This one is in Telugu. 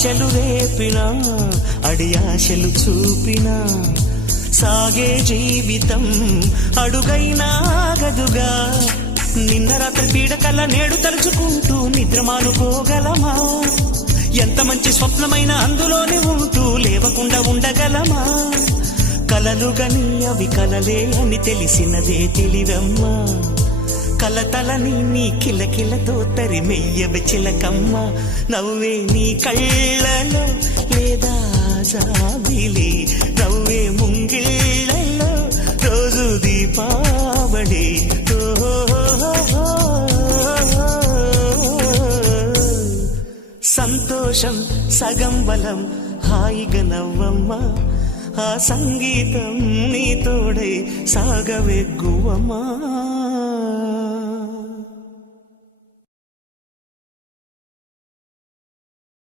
ఆశలు రేపినా అడియాశలు చూపినా సాగే జీవితం అడుగైనా ఆగదుగా. నిన్న రాత్రి పీడకల నేడు తలుచుకుంటూ నిద్రమానుకోగలమా? ఎంత మంచి స్వప్నమైన అందులోనే ఉంటూ లేవకుండా ఉండగలమా? కలలుగని అవి కలలే అని తెలిసినదే తెలివమ్మా. కలతలని నీ కిలకిలతో తరిమెయ్యవి చిలకమ్మ. నవ్వే నీ కళ్ళలో లేదా జాబిలి, నవ్వే ముంగిళ్ళలో రోజు దీపావళి. సంతోషం సగం బలం, హాయిగా నవ్వమ్మా. ఆ సంగీతం నీ తోడై సాగవెగ్గువమ్మా.